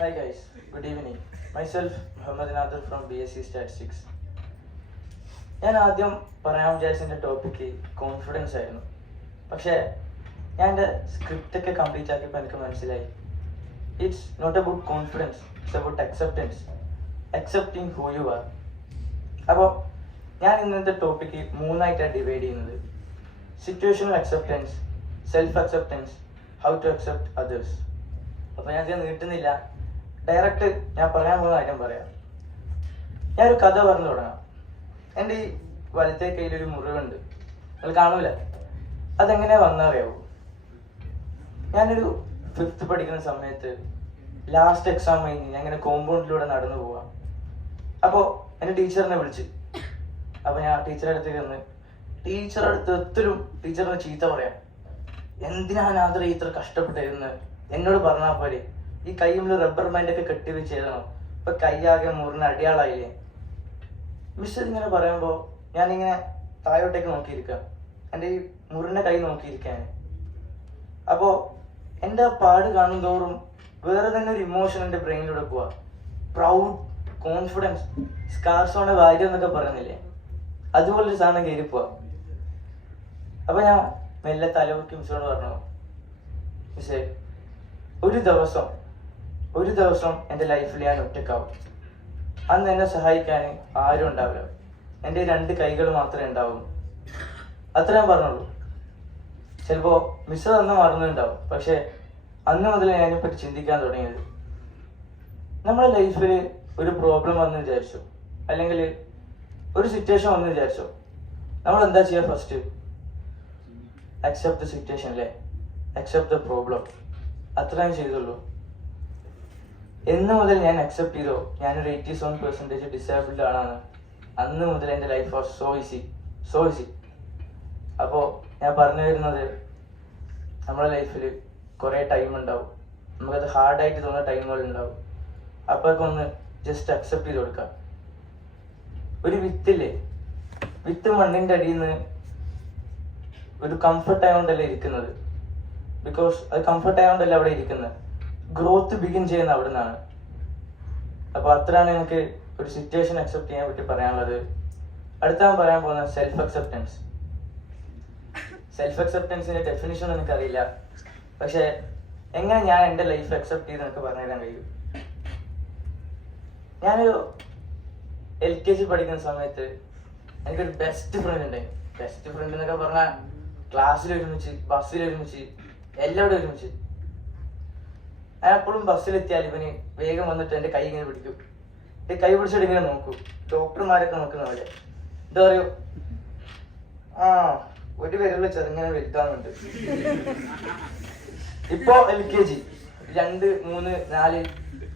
Hi guys, good evening. Myself Muhammad Nadir from BSc Statistics. ഞാൻ ആദ്യം പറയാൻ വിചാരിച്ചതിൻ്റെ topic confidence ആയിരുന്നു. പക്ഷേ ഞാൻ എൻ്റെ സ്ക്രിപ്റ്റൊക്കെ കംപ്ലീറ്റ് ആക്കിയപ്പോൾ എനിക്ക് മനസ്സിലായി it's not about confidence, it's about accepting who you are. അപ്പോൾ ഞാൻ ഇന്നത്തെ ടോപ്പിക്ക് മൂന്നായിട്ടാണ് ഡിവൈഡ് ചെയ്യുന്നത്: situational acceptance, self acceptance, how to accept others. അപ്പോൾ ഞാൻ ഇത് നീട്ടുന്നില്ല, ഡയറക്റ്റ് ഞാൻ പറയാൻ പോകുന്ന കാര്യം പറയാം. ഞാനൊരു കഥ പറഞ്ഞു തുടങ്ങാം. എൻ്റെ ഈ വലത്തെ കയ്യിലൊരു മുറിവുണ്ട്, അത് കാണൂല. അതെങ്ങനെയാ വന്നറിയാവൂ? ഞാനൊരു 5th പഠിക്കുന്ന സമയത്ത് ലാസ്റ്റ് എക്സാം കഴിഞ്ഞ് ഞാൻ ഇങ്ങനെ കോമ്പൗണ്ടിലൂടെ നടന്നു പോവാം. അപ്പോൾ എൻ്റെ ടീച്ചറിനെ വിളിച്ച്. അപ്പോൾ ഞാൻ ടീച്ചറെ അടുത്തേക്ക് വന്ന് ടീച്ചറെ അടുത്ത് എത്തലും ടീച്ചറിനെ ചീത്ത പറയാം. എന്തിനാണ് ആദ്രം ഇത്ര കഷ്ടപ്പെട്ടിരുന്നത്? എന്നോട് പറഞ്ഞാൽ പോലെ ഈ കൈയിൽ റബ്ബർ ബാൻഡൊക്കെ കെട്ടി വെച്ച് എഴുതണം, ഇപ്പൊ കൈയാകെ മുറിന് അടിയാളായില്ലേ. മിസ് ഇങ്ങനെ പറയുമ്പോൾ ഞാനിങ്ങനെ താഴോട്ടേക്ക് നോക്കിയിരിക്കാം, എൻ്റെ ഈ മുറിൻ്റെ കൈ നോക്കിയിരിക്കാൻ. അപ്പോൾ എൻ്റെ പാട് കാണും തോറും വേറെ തന്നെ ഒരു ഇമോഷൻ എൻ്റെ ബ്രെയിനിലൂടെ പോവാ. പ്രൗഡ്, കോൺഫിഡൻസ്, സ്കാർസോടെ വാര്യം എന്നൊക്കെ പറയുന്നില്ലേ, അതുപോലൊരു സാധനം കയറി പോവാ. അപ്പോൾ ഞാൻ മെല്ലെ തലവർക്ക് മിസ്സോട് പറഞ്ഞു, മിസ്സേ ഒരു ദിവസം എൻ്റെ ലൈഫിൽ ഞാൻ ഒറ്റക്കാവും. അന്ന് എന്നെ സഹായിക്കാൻ ആരും ഉണ്ടാവില്ല, എൻ്റെ 2 കൈകൾ മാത്രമേ ഉണ്ടാവുള്ളൂ. അത്ര ഞാൻ പറഞ്ഞുള്ളൂ. ചിലപ്പോൾ മിസ് തന്ന മറന്നുണ്ടാവും, പക്ഷെ അന്ന് മുതൽ ഞാനിപ്പറ്റി ചിന്തിക്കാൻ തുടങ്ങിയത്, നമ്മുടെ ലൈഫിൽ ഒരു പ്രോബ്ലം വന്ന് വിചാരിച്ചു, അല്ലെങ്കിൽ ഒരു സിറ്റുവേഷൻ വന്ന് വിചാരിച്ചു, നമ്മൾ എന്താ ചെയ്യുക? ഫസ്റ്റ് അക്സെപ്റ്റ് ദ സിറ്റുവേഷൻ അല്ലേ, അക്സെപ്റ്റ് ദ പ്രോബ്ലം. അത്ര ഞാൻ ചെയ്തുള്ളൂ. എന്ന് മുതൽ ഞാൻ അക്സെപ്റ്റ് ചെയ്തോ ഞാനൊരു 87% ഡിസേബിൾഡ് ആണെന്ന്, അന്ന് മുതൽ എൻ്റെ ലൈഫ് വാസ് സോ ഈസി. അപ്പോൾ ഞാൻ പറഞ്ഞു വരുന്നത്, നമ്മുടെ ലൈഫിൽ കുറേ ടൈം ഉണ്ടാവും, നമുക്കത് ഹാർഡായിട്ട് തോന്നുന്ന ടൈമുകൾ ഉണ്ടാവും. അപ്പോഴൊക്കെ ഒന്ന് ജസ്റ്റ് അക്സെപ്റ്റ് ചെയ്ത് കൊടുക്കാം. ഒരു വിത്തില്ലേ, വിത്ത് മണ്ണിൻ്റെ അടിയിൽ നിന്ന് ഒരു കംഫർട്ട് ആയതുകൊണ്ടല്ലേ ഇരിക്കുന്നത്. ബിക്കോസ് അത് കംഫർട്ട് ആയതുകൊണ്ടല്ലേ അവിടെ ഇരിക്കുന്നത്. ഗ്രോത്ത് ബിഗിൻ ചെയ്യുന്ന അവിടെ നിന്നാണ്. അപ്പോൾ അത്രയാണ് എനിക്ക് ഒരു സിറ്റുവേഷൻ അക്സെപ്റ്റ് ചെയ്യാൻ പറ്റി പറയാനുള്ളത്. അടുത്ത ഞാൻ പറയാൻ പോകുന്നത് സെൽഫ് അക്സെപ്റ്റൻസിന്റെ ഡെഫിനിഷൻ എനിക്കറിയില്ല, പക്ഷെ എങ്ങനെ ഞാൻ എൻ്റെ ലൈഫ് അക്സെപ്റ്റ് ചെയ്ത് എനിക്ക് പറഞ്ഞു തരാൻ കഴിയും. ഞാനൊരു LKG പഠിക്കുന്ന സമയത്ത് എനിക്കൊരു ബെസ്റ്റ് ഫ്രണ്ട് ഉണ്ടായി. ബെസ്റ്റ് ഫ്രണ്ട് എന്നൊക്കെ പറഞ്ഞാൽ ക്ലാസ്സിൽ ഒരുമിച്ച്, ബസ്സിൽ ഒരുമിച്ച്, എല്ലാവരും ഒരുമിച്ച്. ഞാൻ എപ്പോഴും ബസ്സിലെത്തിയാൽ ഇവന് വേഗം വന്നിട്ട് എൻ്റെ കൈ ഇങ്ങനെ പിടിക്കും. എൻ്റെ കൈ പിടിച്ചിട്ട് ഇങ്ങനെ നോക്കും, ഡോക്ടർമാരൊക്കെ നോക്കുന്ന പോലെ. എന്താ പറയൂ, ഒരു പേരുള്ള ചെറുങ്ങനെ വലുതാവുന്നുണ്ട്. ഇപ്പോ LKG 2, 3, 4,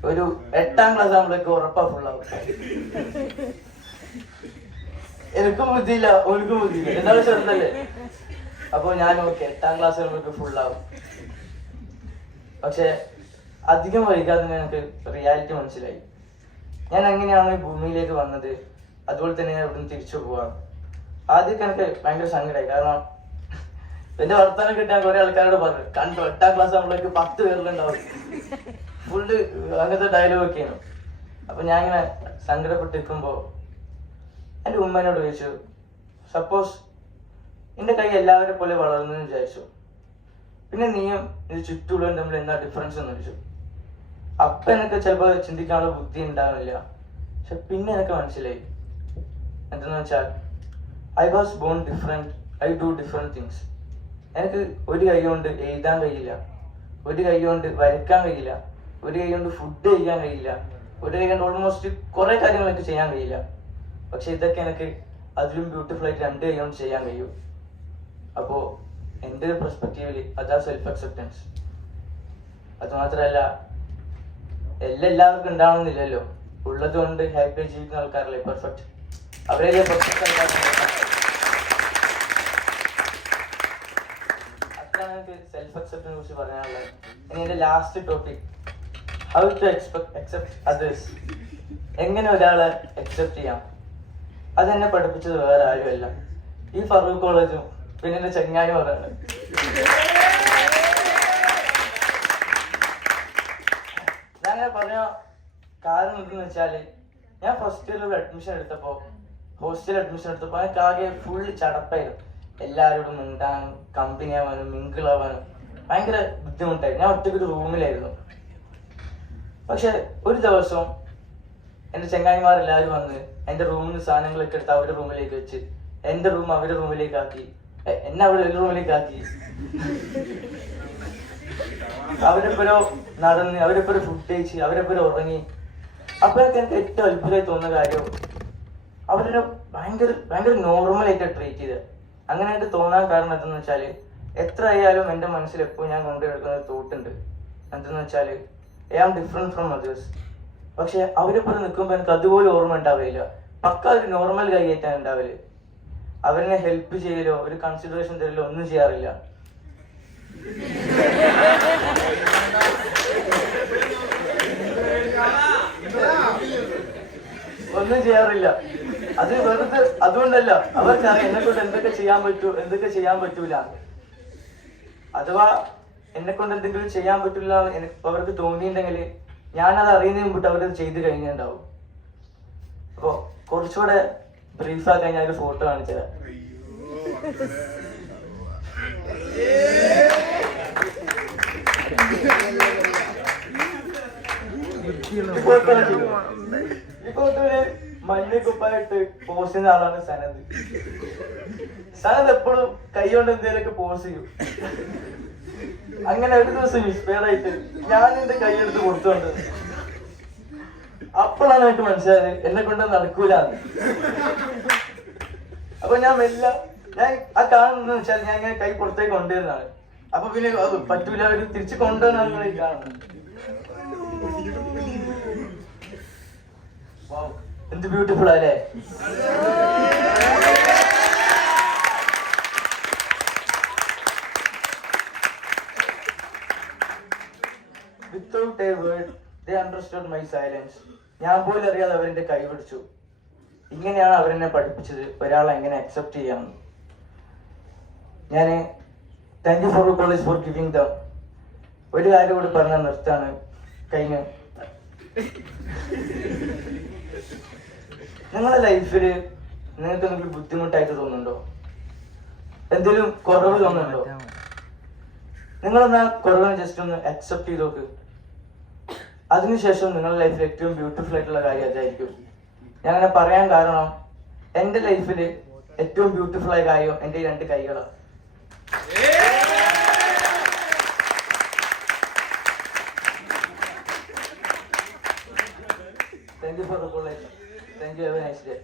ഒരു 8ാം ക്ലാസ് ആകുമ്പോഴേക്ക് ഉറപ്പാ ഫുള്ളാവും. എനിക്കും ബുദ്ധിയില്ല, ഓർക്കും ബുദ്ധിയില്ല, എന്നാലും ചെറുതല്ലേ. അപ്പൊ ഞാൻ ഓക്കെ 8ാം ക്ലാസ് ആകുമ്പോഴേക്ക് ഫുള്ളാവും. പക്ഷെ അധികം വൈകാതെ തന്നെ എനിക്ക് റിയാലിറ്റി മനസ്സിലായി. ഞാൻ എങ്ങനെയാണോ ഈ ഭൂമിയിലേക്ക് വന്നത്, അതുപോലെ തന്നെ ഞാൻ ഇവിടുന്ന് തിരിച്ചു പോവാം. ആദ്യമൊക്കെ എനിക്ക് ഭയങ്കര സങ്കടമായി, കാരണം എന്റെ വർത്തമാനം കിട്ടാൻ കുറെ ആൾക്കാരോട് പറഞ്ഞു, കണ്ടു 8ാം ക്ലാസ് ആകുമ്പോഴേക്ക് 10 പേരിലുണ്ടാവും, ഫുള്ള് അങ്ങനത്തെ ഡയലോഗ് ഒക്കെയാണ്. അപ്പൊ ഞാൻ ഇങ്ങനെ സങ്കടപ്പെട്ടിരിക്കുമ്പോ എൻ്റെ ഉമ്മേനോട് ചോദിച്ചു, സപ്പോസ് എൻ്റെ കൈ എല്ലാവരെ പോലെ വളർന്നു എന്ന് വിചാരിച്ചു, പിന്നെ നീയും ഇത് ചുറ്റുള്ളവരും തമ്മിൽ എന്താ ഡിഫറൻസ് എന്ന് ചോദിച്ചു. അപ്പൊ എനിക്ക് ചിലപ്പോൾ ചിന്തിക്കാനുള്ള ബുദ്ധി ഉണ്ടാകുന്നില്ല. പക്ഷെ പിന്നെ എനിക്ക് മനസ്സിലായി എന്തെന്ന് വെച്ചാൽ, I was born different, I do different things. എനിക്ക് ഒരു കൈ കൊണ്ട് എഴുതാൻ കഴിയില്ല, ഒരു കൈ കൊണ്ട് വരയ്ക്കാൻ കഴിയില്ല, ഒരു കൈ കൊണ്ട് ഫുഡ് കഴിക്കാൻ കഴിയില്ല, ഒരു കൈ കൊണ്ട് ഓൾമോസ്റ്റ് കുറെ കാര്യങ്ങൾ എനിക്ക് ചെയ്യാൻ കഴിയില്ല. പക്ഷെ ഇതൊക്കെ എനിക്ക് അതിലും ബ്യൂട്ടിഫുൾ ആയിട്ട് 2 കൈ കൊണ്ട് ചെയ്യാൻ കഴിയും. അപ്പോൾ എൻ്റെ ഒരു പെർസ്പെക്റ്റീവില് അതാ സെൽഫ് അക്സെപ്റ്റൻസ്. അതുമാത്രമല്ല, എല്ലാവർക്കും ഉണ്ടാവണമെന്നില്ലല്ലോ. ഉള്ളത് കൊണ്ട് ഹാപ്പി ജീവിക്കുന്ന ആൾക്കാരല്ലേ പെർഫെക്റ്റ്, അവരല്ലേ പെർഫെക്റ്റ് ആൾക്കാർ. അതാണ് എനിക്ക് സെൽഫ് അക്സെപ്റ്റൻസിനെ കുറിച്ച് പറയാനുള്ളത്. ഇനി എൻ്റെ last topic, how to accept others. എങ്ങനെ ഒരാളെ അക്സെപ്റ്റ് ചെയ്യാം. അതെന്നെ പഠിപ്പിച്ചത് വേറെ ആരുമല്ല, ഈ ഫറൂഖ് കോളേജും പിന്നെ എൻ്റെ ചെങ്ങായി പറയാണ്. ഞാൻ അങ്ങനെ പറഞ്ഞ കാരണം എന്തെന്ന് വെച്ചാൽ, ഞാൻ ഫസ്റ്റ് ഇയറിൽ അഡ്മിഷൻ എടുത്തപ്പോൾ എനിക്ക് ആകെ ഫുൾ ചടപ്പായിരുന്നു. എല്ലാവരോടും മിണ്ടാനും കമ്പനി ആവാനും മിങ്കിൾ ആവാനും ഭയങ്കര ബുദ്ധിമുട്ടായിരുന്നു. ഞാൻ ഒറ്റയ്ക്കൊരു റൂമിലായിരുന്നു. പക്ഷെ ഒരു ദിവസം എൻ്റെ ചങ്ങായിമാരെല്ലാവരും വന്ന് എൻ്റെ റൂമിൽ നിന്ന് സാധനങ്ങളൊക്കെ എടുത്ത് അവരുടെ റൂമിലേക്ക് വെച്ച് എൻ്റെ റൂം അവരുടെ റൂമിലേക്ക് ആക്കി, എന്നെ അവിടെ ഒരു റൂമിലേക്ക് ആക്കി. അവരെപ്പോഴും നടന്ന്, അവരെപ്പോഴും ഫുഡ് കഴിച്ച്, അവരെപ്പോഴും ഉറങ്ങി. അപ്പോഴൊക്കെ എനിക്ക് ഏറ്റവും അത്ഭുതമായി തോന്നുന്ന കാര്യം, അവരെ ഭയങ്കര നോർമലായിട്ട് ട്രീറ്റ് ചെയ്ത്. അങ്ങനെ എനിക്ക് തോന്നാൻ കാരണം എന്തെന്ന് വെച്ചാൽ, എത്ര ആയാലും എൻ്റെ മനസ്സിൽ എപ്പോഴും ഞാൻ കൊണ്ടുവരുന്ന ഒരു തോട്ടുണ്ട്. എന്തെന്ന് വെച്ചാൽ, I am different from others. പക്ഷെ അവരെപ്പോഴും നിൽക്കുമ്പോൾ എനിക്ക് അതുപോലെ ഓർമ്മ ഉണ്ടാവില്ല. പക്ക ഒരു നോർമൽ കൈയായിട്ടാണ് ഉണ്ടാവല്. അവരെന്നെ ഹെൽപ്പ് ചെയ്യലോ ഒരു കൺസിഡറേഷൻ തരലോ ഒന്നും ചെയ്യാറില്ല. ഒന്നും ചെയ്യാറില്ല. അത് വെറുതെ അതുകൊണ്ടല്ല, അവർക്കറിയാം എന്നെ കൊണ്ട് എന്തൊക്കെ ചെയ്യാൻ പറ്റൂല. അഥവാ എന്നെ കൊണ്ട് എന്തെങ്കിലും ചെയ്യാൻ പറ്റില്ല അവർക്ക് തോന്നിയിട്ടുണ്ടെങ്കിൽ ഞാനത് അറിയുന്നതിന് മുമ്പിട്ട് അവരത് ചെയ്ത് കഴിഞ്ഞിട്ടുണ്ടാവും. അപ്പോൾ കുറച്ചുകൂടെ ബ്രീഫാക്കാൻ ഞാനൊരു ഫോട്ടോ കാണിച്ചത്. ഈ ഫോട്ടോയില് മഞ്ഞ കുപ്പായിട്ട് പോസ് ചെയ്യുന്ന ആളാണ് സനത് എപ്പോഴും കൈ കൊണ്ട് എന്തെങ്കിലുമൊക്കെ പോസ് ചെയ്യും. അങ്ങനെ ഒരു ദിവസം ഇൻസ്പയർ ആയിട്ട് ഞാൻ എന്റെ കൈ എടുത്ത് കൊടുത്തോണ്ട്, അപ്പോഴാണ് എനിക്ക് മനസ്സിലായത് എന്നെ കൊണ്ട് നടക്കൂലെന്ന്. അപ്പൊ ഞാൻ ആ കാണുന്നത് വെച്ചാൽ ഞാൻ ഇങ്ങനെ കൈ പുറത്തേക്ക് കൊണ്ടുവരുന്നതാണ്. അപ്പൊ പിന്നെ പറ്റൂല, അവര് തിരിച്ചു കൊണ്ടുവന്നാണ് ഈ കാണുന്നത്. എന്ത് ബ്യൂട്ടിഫുൾ അല്ലേ? Without a word, they understood my silence. ഞാൻ പോലും അറിയാതെ അവരെന്റെ കൈ പിടിച്ചു. ഇങ്ങനെയാണ് അവരെന്നെ പഠിപ്പിച്ചത് ഒരാളെ എങ്ങനെ അക്സെപ്റ്റ് ചെയ്യാം. ഞാൻ thank you for college for giving dum. ഒരു കാര്യം കൂടി പറഞ്ഞ നിർത്താണ് കഴിഞ്ഞ. നിങ്ങളുടെ ലൈഫിൽ നിങ്ങൾക്ക് എന്തെങ്കിലും ബുദ്ധിമുട്ടായിട്ട് തോന്നുന്നുണ്ടോ? എന്തെങ്കിലും കുറവ് തോന്നുന്നുണ്ടോ? നിങ്ങളെന്നാ കുറവിനെ ജസ്റ്റ് ഒന്ന് അക്സെപ്റ്റ് ചെയ്ത് നോക്ക്. അതിനുശേഷം നിങ്ങളുടെ ലൈഫിൽ ഏറ്റവും ബ്യൂട്ടിഫുൾ ആയിട്ടുള്ള കാര്യം അതായിരിക്കും. ഞാൻ അങ്ങനെ പറയാൻ കാരണം, എൻ്റെ ലൈഫിൽ ഏറ്റവും ബ്യൂട്ടിഫുൾ ആയ കാര്യം എൻ്റെ ഈ 2 കൈകളാണ്. Thank you for the college. Thank you. Have a nice day.